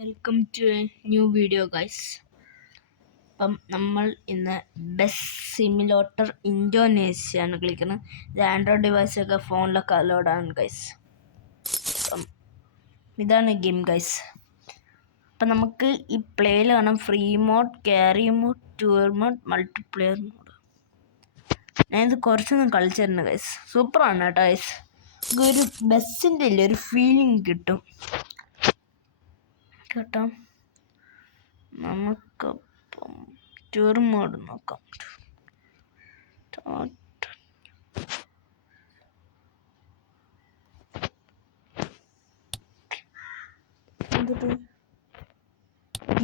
Welcome to a new video guys. അപ്പം നമ്മൾ ഇന്ന് ബസ് സിമുലേറ്റർ ഇൻഡോനേഷ്യയാണ് കളിക്കുന്നത്. ഇത് ആൻഡ്രോയിഡ് ഡിവൈസൊക്കെ ഫോണിലൊക്കെ അലോഡാണ് ഗൈസ്. അപ്പം ഇതാണ് ഗെയിം ഗൈസ്. അപ്പം നമുക്ക് ഈ പ്ലേയിൽ കാണാം free mode, career mode, tour mode, multiplayer mode. ഞാനിത് കുറച്ചൊന്നും കളിച്ചിട്ടുണ്ട് ഗൈസ്. സൂപ്പറാണ് കേട്ടോ ഗൈസ്. ഒരു ബസ്സിൻ്റെ ഇല്ലേ ഒരു ഫീലിംഗ് കിട്ടും കേട്ടോ. നമുക്കപ്പം ടൂർ മോഡ് നോക്കാം.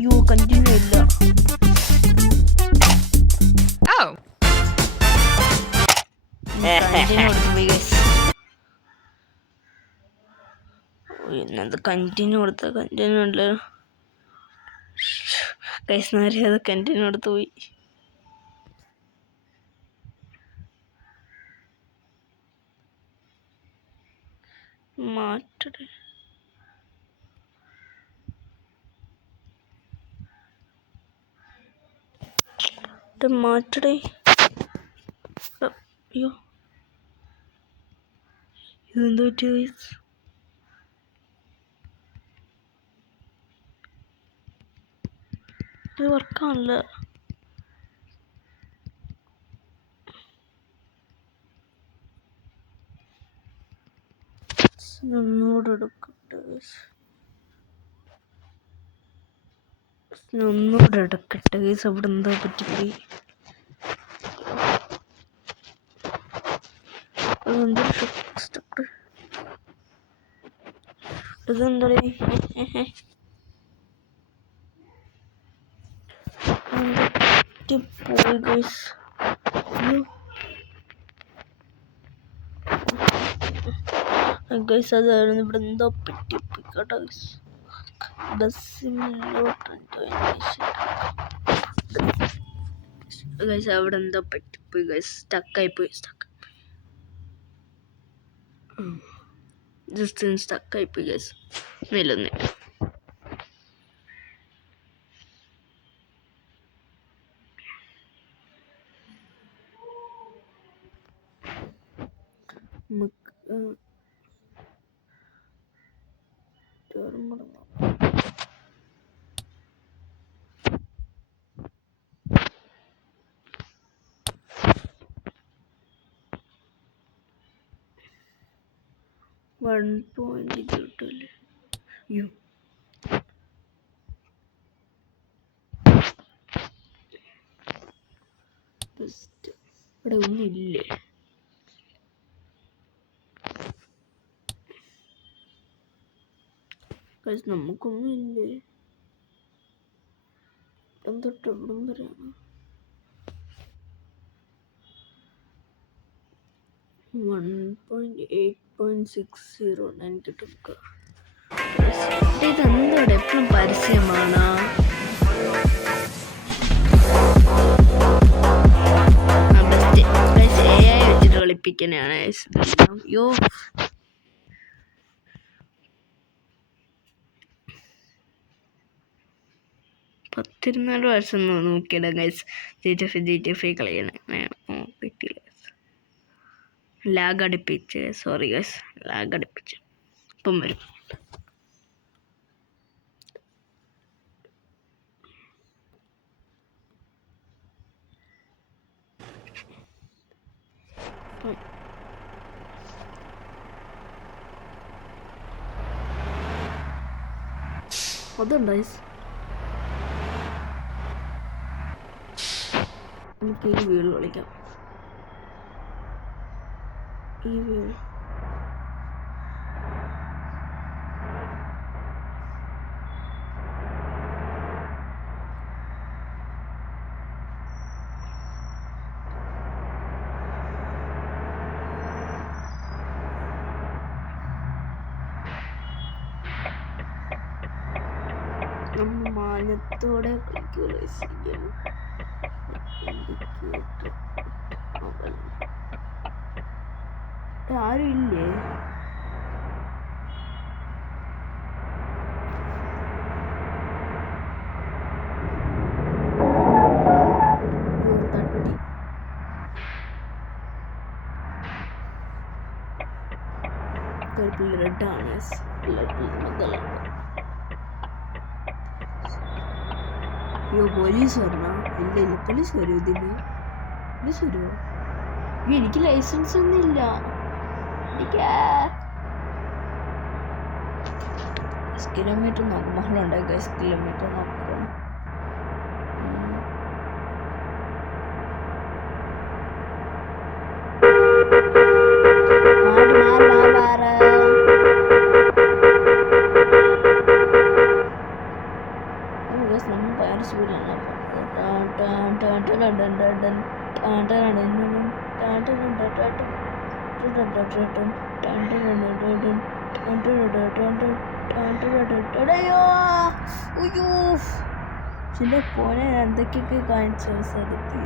യോ കണ്ടിന്യൂ ഇല്ല. കണ്ടിന്യൂ കൊടുത്ത കണ്ടിന്യൂ ഉണ്ടല്ലോ ഗൈസ്. നേരെ കണ്ടിന്യൂ കൊടുത്ത് പോയി. മാറ്റടേ മാറ്റടേ. അയ്യോ ഇതെന്താ പറ്റിയ ഗൈസ്? ഇത് വർക്കാണല്ല. ഒന്നുകൂടെ എടുക്കട്ടെ ഗൈസ്. അവിടെ എന്താ പറ്റിപ്പോയി? ഇതെന്താ പോയി ഗൈസ്? ഗൈസ് അതായിരുന്നു ഇവിടെ എന്തോ പറ്റിപ്പോയി കേട്ടോ ഗൈസ്. ഗൈസ് അവിടെ എന്തോ പറ്റിപ്പോയി ഗൈസ്. സ്റ്റക്കായിപ്പോയി. ജസ്റ്റ് സ്റ്റക്കായിപ്പോയി ഗൈസ്. ഒന്നുമില്ല. ഇവിടെ ഒന്നുമില്ലേ? നമുക്കൊന്നും ഇല്ലേ? തൊട്ട് എവിടം വരെയാണ്? 1.8.60 ഇതെന്തോടെ എപ്പോഴും പരസ്യമാണ്. AI വെച്ചിട്ട് കളിപ്പിക്കാനാണ്. യോ 14 വർഷം നോക്കിയിടാം ഗൈസ്. GTA 5 കളിയാണ്. പറ്റില്ല. ലാഗ് അടുപ്പിച്ച് സോറി ഗൈസ്. ലാഗ് അടുപ്പിച്ച് ഇപ്പം വരും. അതുണ്ട് ഗൈസ്. നമുക്ക് ഈ വീട് കളിക്കാം. ഈ വീട് നമ്മൾ മാനത്തോടെ കളിക്കുമല്ലോ. ആരും ഇല്ലേ? ബ്ലഡാണ്. അയ്യോ പോലീസ് പറഞ്ഞോ? ഇല്ല പോലീസ് വരുമോ ഇതിന്? പോലീസ് വരുമോ? എനിക്ക് ലൈസൻസ് ഒന്നും ഇല്ല. കിലോമീറ്റർ നോക്കും മകളുണ്ട് ഗൈസ്. കിലോമീറ്റർ നോക്കണം. നമ്മൾ ഭയങ്കര സ്പീഡിലാണ്. ചില പോലെ എന്തൊക്കെയൊക്കെ കാണിച്ചു സ്ഥലത്ത്.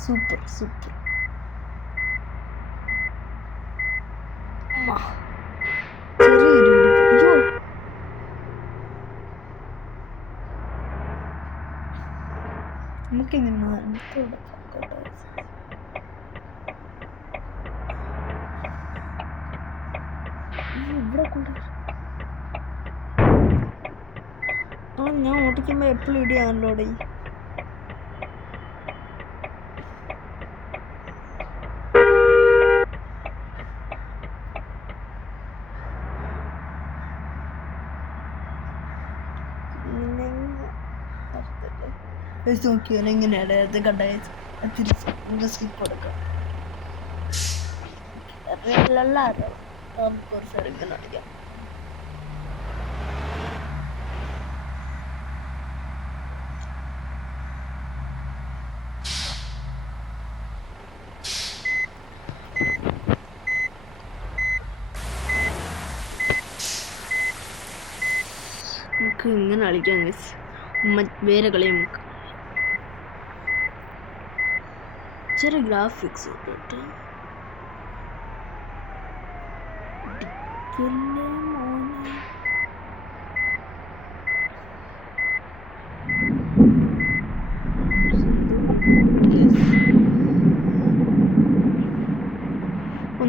Super super. ചെറിയൊരു അയ്യോ നമുക്കിങ്ങനെ ഇവിടെ കൊണ്ട് ഞാൻ ഓടിക്കുമ്പോ എപ്പോഴും ഇടിയാണല്ലോടെ. നോക്കിയാൽ എങ്ങനെയാണ് അത് കണ്ട സ്കിപ്പ് കൊടുക്കാം. നമുക്ക് കുറച്ച് ഇങ്ങനെ അടിക്കാം. നമുക്ക് ഇങ്ങനെ കളിക്കാം. വേറെ കളി നമുക്ക് ചെറിയ ഗ്രാഫിക്സ്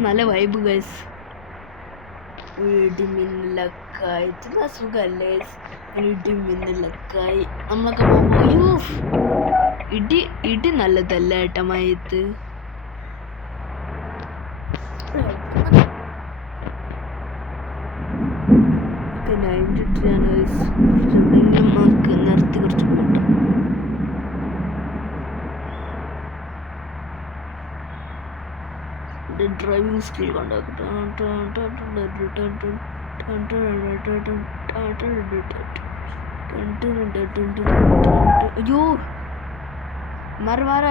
നല്ല വൈബ് ഗൈസ്. ഇടിമിന്നലൊക്കായി സുഖല്ലേ? ഇടിമിന്നലൊക്കായി നമ്മളൊക്കെ പോകുമ്പോ ഇടി നല്ലതല്ല ഏട്ടാ മയത്ത്. നമുക്ക് നിർത്തി കുറച്ച് പോട്ടെ. ഡ്രൈവിംഗ് സ്കിൽ കൊണ്ടാക്കട്ടെ. അയ്യോ മാറി മാറ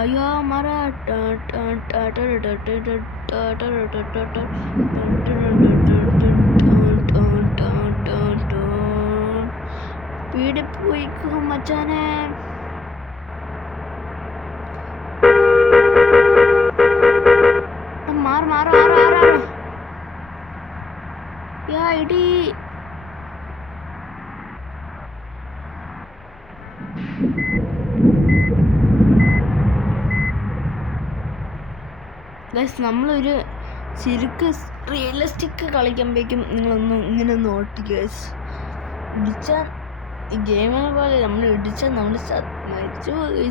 അയ്യോ മാറ വീട് പോയിക്കോ മച്ചാനെ. മാറ് മാറ യാ ഇടി. നമ്മളൊരു ശരിക്ക് റിയലിസ്റ്റിക് കളിക്കുമ്പോഴേക്കും നിങ്ങളൊന്ന് ഇങ്ങനെ നോട്ടിക്കുക. ഇടിച്ചാൽ ഈ ഗെയിമിനെ പോലെ നമ്മൾ ഇടിച്ചാൽ നമ്മൾ മരിച്ചു പോകും.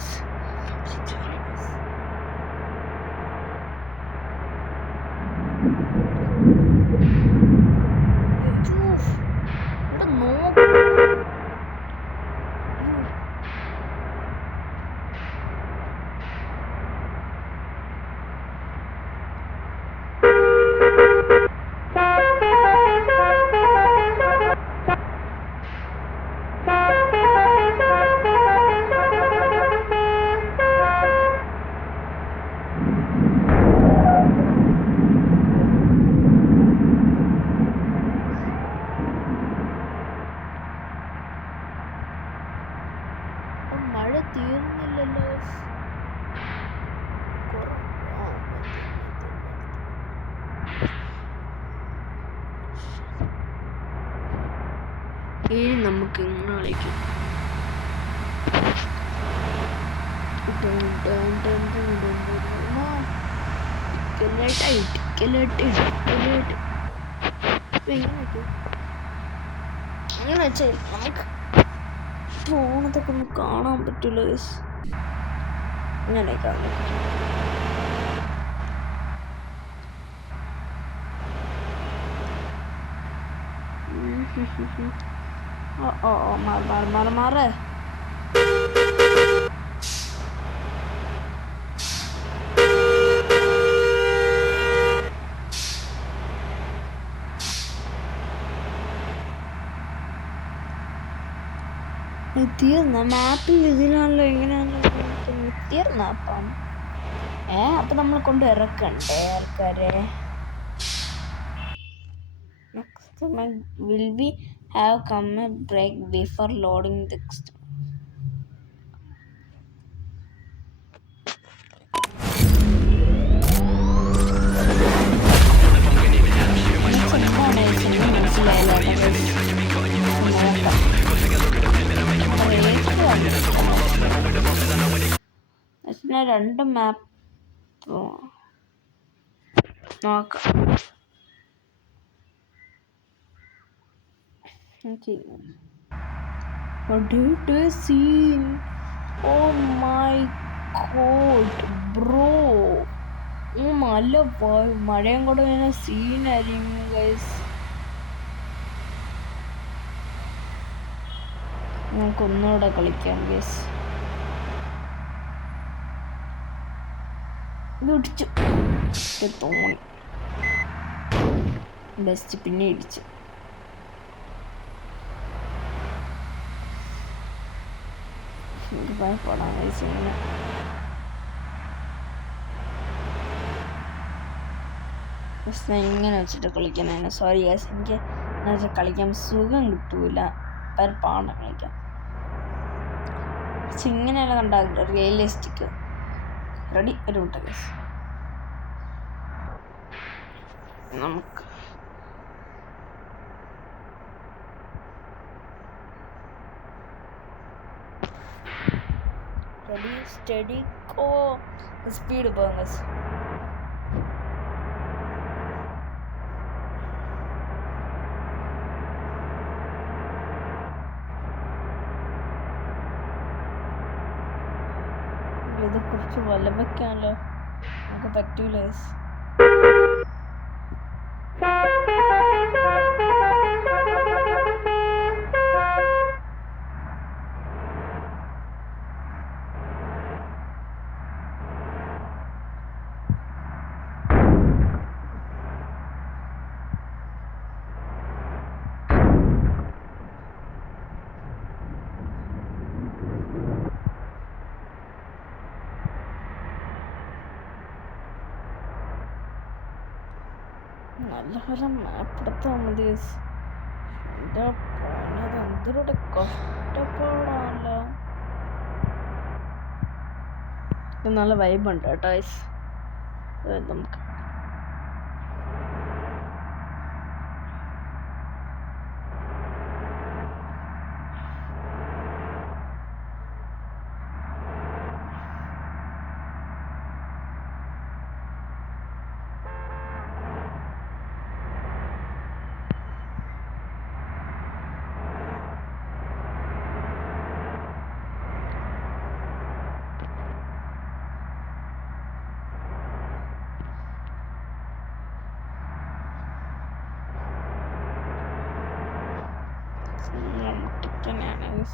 ഇനി നമുക്ക് ഇങ്ങനെ കളിക്കാം. അങ്ങനെ വെച്ചാൽ നമുക്ക് ഫോണത്തൊക്കെ ഒന്നും കാണാൻ പറ്റില്ല. അങ്ങനെയൊക്കെ മാറേ തീർന്ന മാപ്പ് ഇതിലാണല്ലോ. എങ്ങനെയാണല്ലോ തീർന്ന അപ്പം അപ്പം നമ്മൾ കൊണ്ട് ഇറക്കണ്ടേ ആൾക്കാരെ? Next will we have come a break before loading the രണ്ട് മാപ്പ് നോക്കാം. നല്ല മഴയും കൂടെ ഇങ്ങനെ സീനായിരിക്കും ഗൈസ്. നമുക്ക് ഒന്നുകൂടെ കളിക്കാം ഗൈസ്. ഇടിച്ചു തോന്നി ബെസ്റ്റ് പിന്നെ ഇടിച്ചു. എനിക്ക് ഭയപ്പെടാൻ ഗൈസ്. ഇങ്ങനെ വെച്ചിട്ട് കളിക്കാനാണ്. സോറി ഗൈസ്, എനിക്ക് എന്നുവെച്ചാൽ കളിക്കാൻ സുഖം കിട്ടൂല. പാടാണ് കളിക്കാൻ. പക്ഷെ ഇങ്ങനെയല്ല കണ്ടാകില്ല, റിയലിസ്റ്റിക്. റെഡി ഒരു വിട്ട ഗൈസ്. നമുക്ക് റെഡി സ്റ്റഡി ഗോ. സ്പീഡ് പോകാം ഗൈസ്. ഇത് കുറച്ച് വലം വെക്കാനല്ലോ, നമുക്ക് പറ്റൂല. നല്ല ഫലം മാപ്പെടുത്താൽ മതി. എൻ്റെ പോണത് എന്തൊരു കഷ്ടപ്പാടാണല്ലോ. നല്ല വൈബുണ്ട് കേട്ടോ. നമുക്ക് tananas.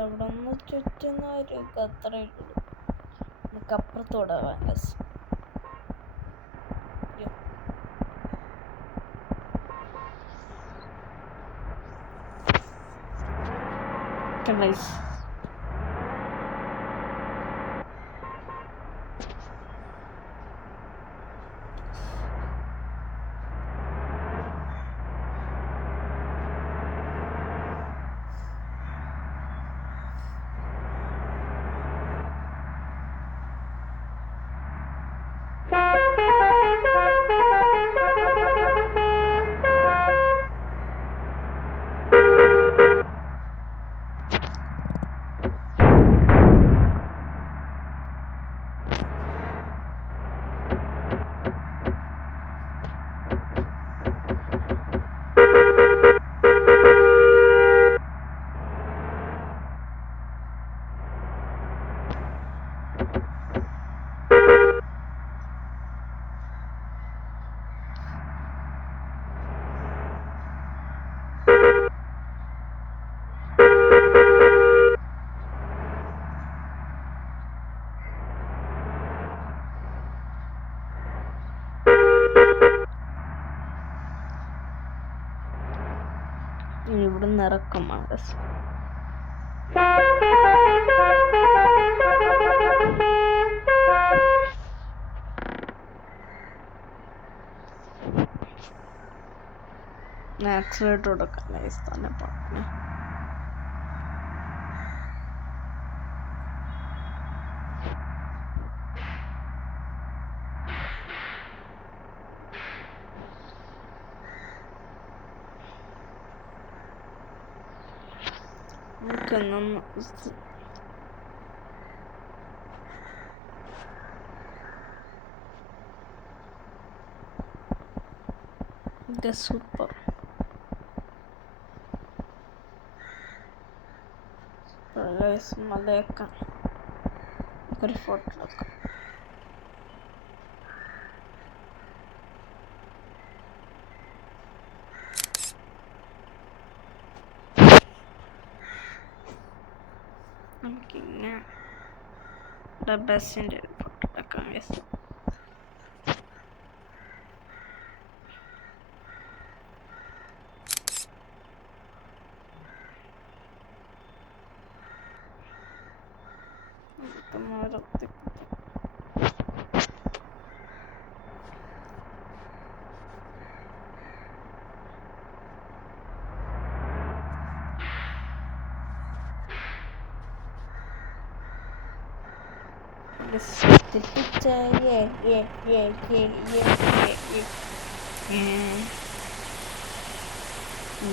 അവിടെ നിന്ന് ചുറ്റുന്ന ഒരു അത്രയുള്ളൂ. അപ്പുറത്തോടെ ഗൈസ്. ഗൈസ് ഇവിടുന്ന് ഇറക്കമാണ് ഗൈസ്. ആക്സിലേറ്റർ കൊടുക്കാം ഗൈസ്. തന്നെ പറഞ്ഞു സൂപ്പർ. മലയൊക്കെ ഒരു ഫോട്ടോ എടുക്കാം. നമുക്കിങ്ങനെ ബസ്സിൻ്റെ ഒരു ഫോട്ടോ എടുക്കാം ഗൈസ്.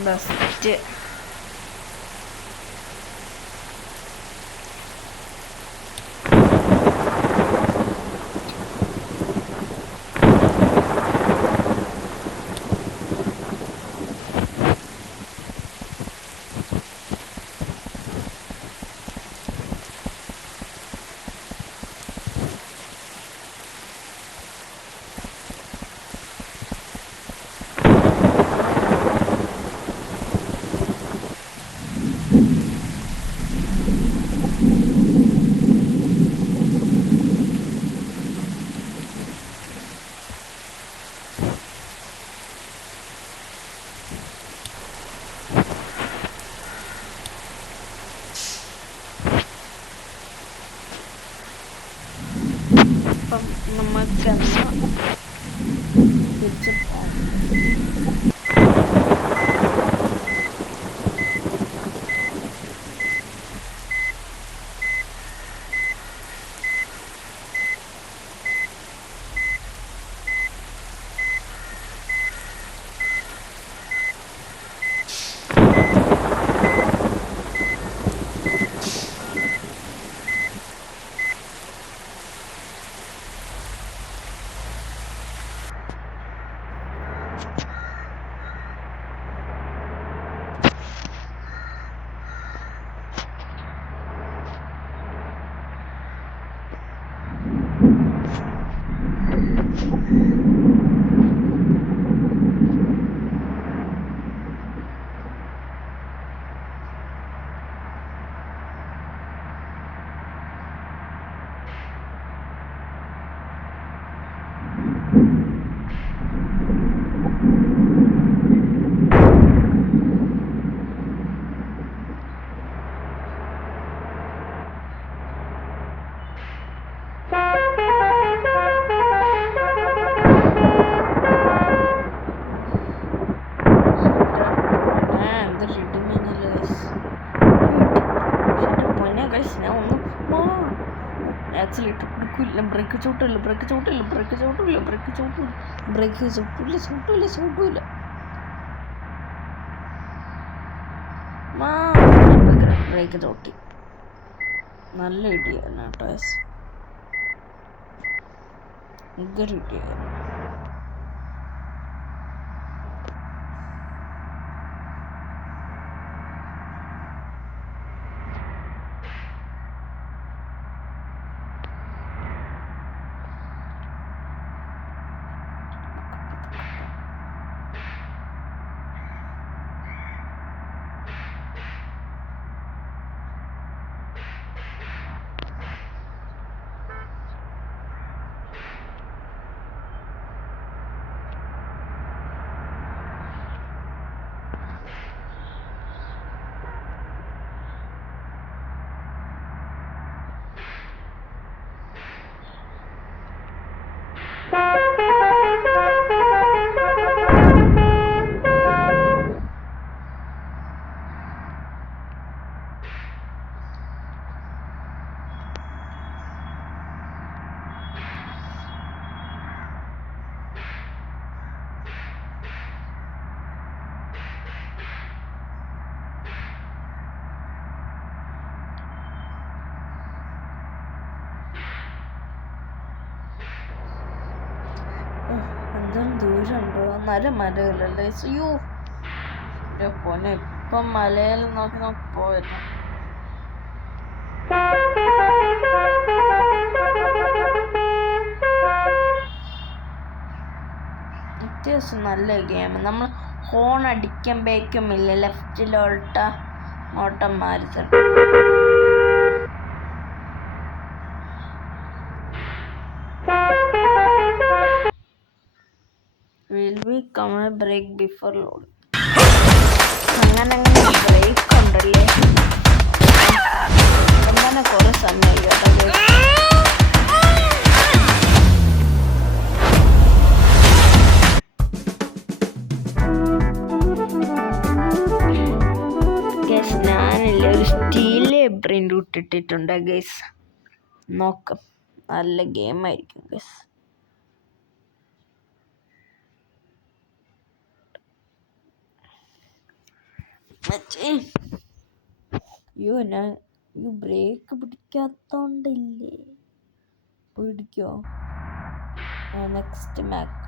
ബെസ്റ്റ് അപ്പം നമുക്കെന്നാ തിരിച്ച് പോകാം. ആക്സിലേറ്റർ പിടിക്കില്ല, ബ്രേക്ക് ചവിട്ടില്ല, ബ്രേക്ക് ചവിട്ടില്ല, ബ്രേക്ക് ചവിട്ടില്ല, ബ്രേക്ക് ചവിട്ടില്ല, ബ്രേക്ക് ചവിട്ടില്ല, ചവിട്ടില്ല, ചവിട്ടില്ല. ബ്രേക്ക് ചവിട്ടി. നല്ല ഇടിയായിരുന്നു കേട്ടോ, ഭയങ്കര ഇടിയായിരുന്നു. എന്തും ദൂരമുണ്ടോ, നല്ല മലകളല്ലേ. അയ്യോ പൊന്നെ, ഇപ്പം മലയിൽ നോക്കി നോക്കി പോയിരുന്നു. അത്യാവശ്യം നല്ല ഗെയിം. നമ്മൾ ഹോൺ അടിക്കുമ്പോഴേക്കും ഇല്ല, ലെഫ്റ്റിലോട്ട ഓട്ടം മാറി തരും. Will we come a break before load? അങ്ങനെ ബ്രേക്ക് ഉണ്ടല്ലേ, അങ്ങനെ കുറെ സമയം കേട്ടോ. ഞാനില്ല ഒരു സ്റ്റീൽ ബ്രെയിൻ റൂട്ട് ഇട്ടിട്ടുണ്ട് ഗൈസ്, നോക്കാം. നല്ല ഗെയിമായിരിക്കും ഗൈസ്. അയ്യോ ഞാൻ ബ്രേക്ക് പിടിക്കാത്തോണ്ടില്ലേ, പിടിക്കോ? നെക്സ്റ്റ് മാപ്പ്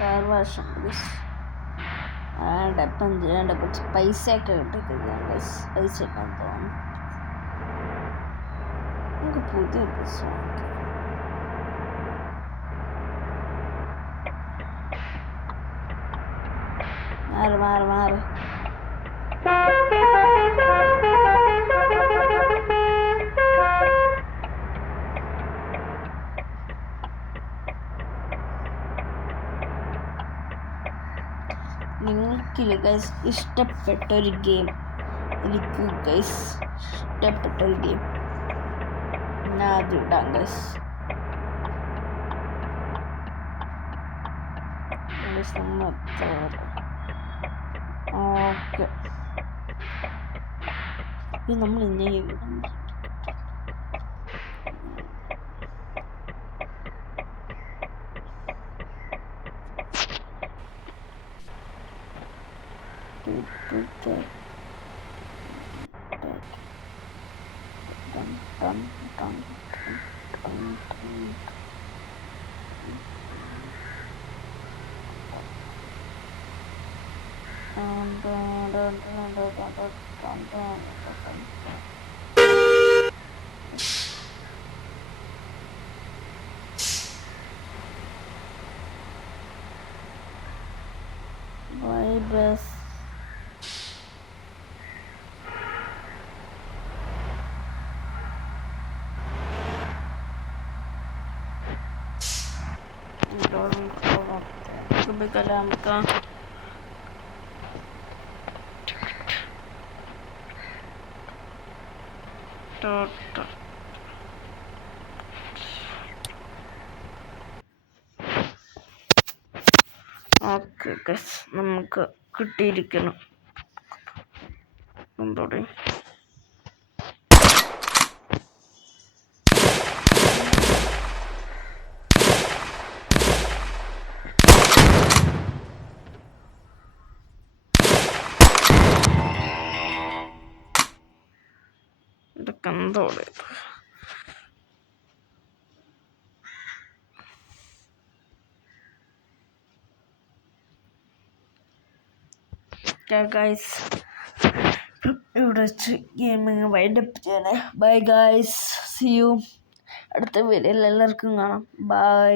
കാർ വാഷ് ഇപ്പം ചെയ്യേണ്ട കുറച്ച് പൈസ ഒക്കെ കിട്ടിയിട്ടില്ല. പൈസ ഇട്ടാൻ തോന്നുന്നു. നമുക്ക് പുതിയ ഡ്രസ്സ് വാങ്ങിക്കാം. മാറ് എനിക്കില്ല ഗൈസ് ഇഷ്ടപ്പെട്ടൊരു ഗെയിം. എനിക്ക് ഗൈസ് ഇഷ്ടപ്പെട്ടൊരു ഗെയിം ഞാൻ അത് ഇടാം ഗൈസ്. ഓക്കെ, ഇത് നമ്മൾ ഇങ്ങനെ bus Kalaam ka okay guys, നമുക്ക് കിട്ടിയിരിക്കണം. എന്തോടെ ഇതൊക്കെ എന്തോടെ ഗൈസ്, ഇവിടെ വെച്ച് ഗെയിമിങ് വൈൻഡപ്പ് ചെയ്യണേ. Bye guys, see you. അടുത്ത വീഡിയോയിൽ എല്ലാവർക്കും കാണാം. ബൈ.